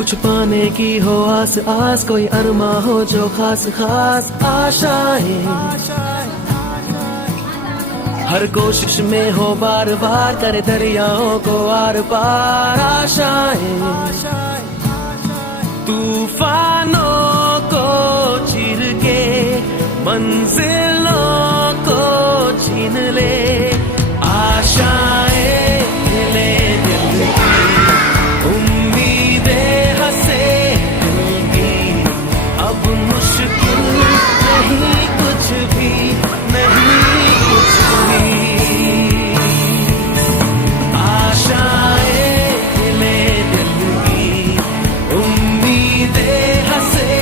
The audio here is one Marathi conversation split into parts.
कुछ पाने की हो आस आस, कोई अरमा हो जो खास खास आशाएं, हर कोशिश में हो बार बार, करे दरियाओं को आर पार आशाएं, तूफानों को चीर के मंजिलों को छीन ले आशाएं, ले दिल की उम्मीदें हंसे दिल की, अब मुश्किल नहीं कुछ भी, नहीं कुछ भी, आशाएं ले दिल की उम्मीदें हंसे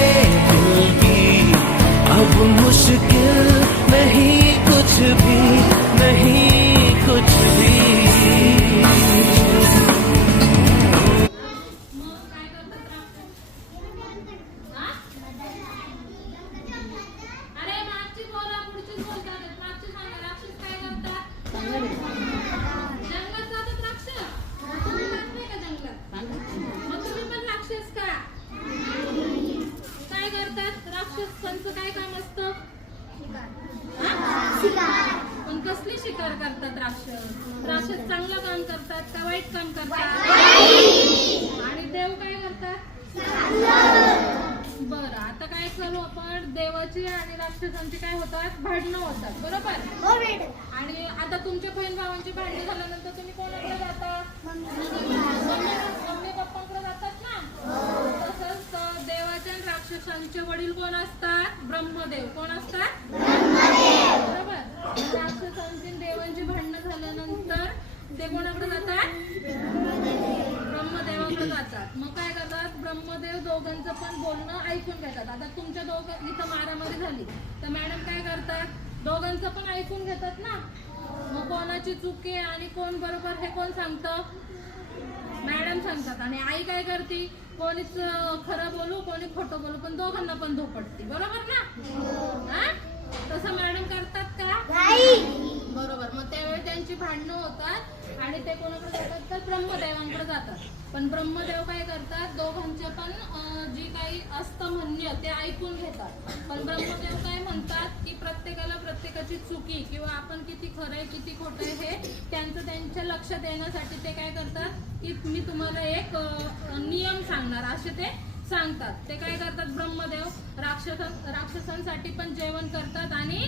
दिल की, अब मुश्किल नहीं कुछ भी, नहीं कुछ भी। अरे मागची बोला पुढची बोलतात मागची सांगा राक्षस काय करतात जंगलात जातात राक्षस तुम्ही जात नाही का जंगलात मग तुम्ही पण राक्षस का काय करतात राक्षसांचं काय काम असतं पण कसली शिकार करतात राक्षस चांगलं काम करतात का वाईट काम करतात आणि देव काय करतात बरं आता काय करू आपण देवाची आणि राक्षसांची काय होतात भांडणं होतात बरोबर आणि आता तुमच्या बहीण भावांची भांडणं झाल्यानंतर तुम्ही कोणाकडे जाता मम्मी पप्पांकडे जातात ना तसंच देवाच्या आणि राक्षसांचे वडील कोण असतात ब्रह्मदेव कोण असतात बरोबर राक्षसांची देवांची भांडणं झाल्यानंतर ते कोणाकडे जातात ब्रह्मदेवाकडे जातात मग काय करतात ब्रह्मदेव दोघांचं पण बोलणं ऐकून घेतात आता तुमच्या दोघं इथं मारामारी झाली तर मॅडम काय करतात दोघांचं पण ऐकून घेतात ना मग कोणाची चुकी आहे आणि कोण बरोबर हे कोण सांगतं मॅडम सांगतात आणि आई काय करते कोणीच खरं बोलू कोणी खोटं बोलू पण दोघांना पण धोपटते बरोबर ना तसं मॅडम करतात का बरोबर मग त्यावेळी त्यांची भांडणं होतात आणि ते कोणाकडे जातात तर ब्रह्मदेवांकडे जातात पण ब्रह्मदेव काय करतात दोघांचे पण जी काही असतं म्हणणं ते ऐकून घेतात पण ब्रह्मदेव काय म्हणतात की प्रत्येकाला प्रत्येकाची चुकी किंवा आपण किती खरंय किती खोटंय हे त्यांच्या लक्षात येण्यासाठी ते काय करतात की मी तुम्हाला एक नियम सांगणार असे ते सांगतात ते काय करतात ब्रह्मदेव राक्षसांसाठी पण जेवण करतात आणि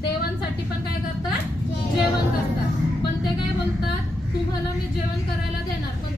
देवांसाठी पण काय करतात जेवण करतात पण ते काय बोलतात तुम्हाला मी जेवण करायला देणार पण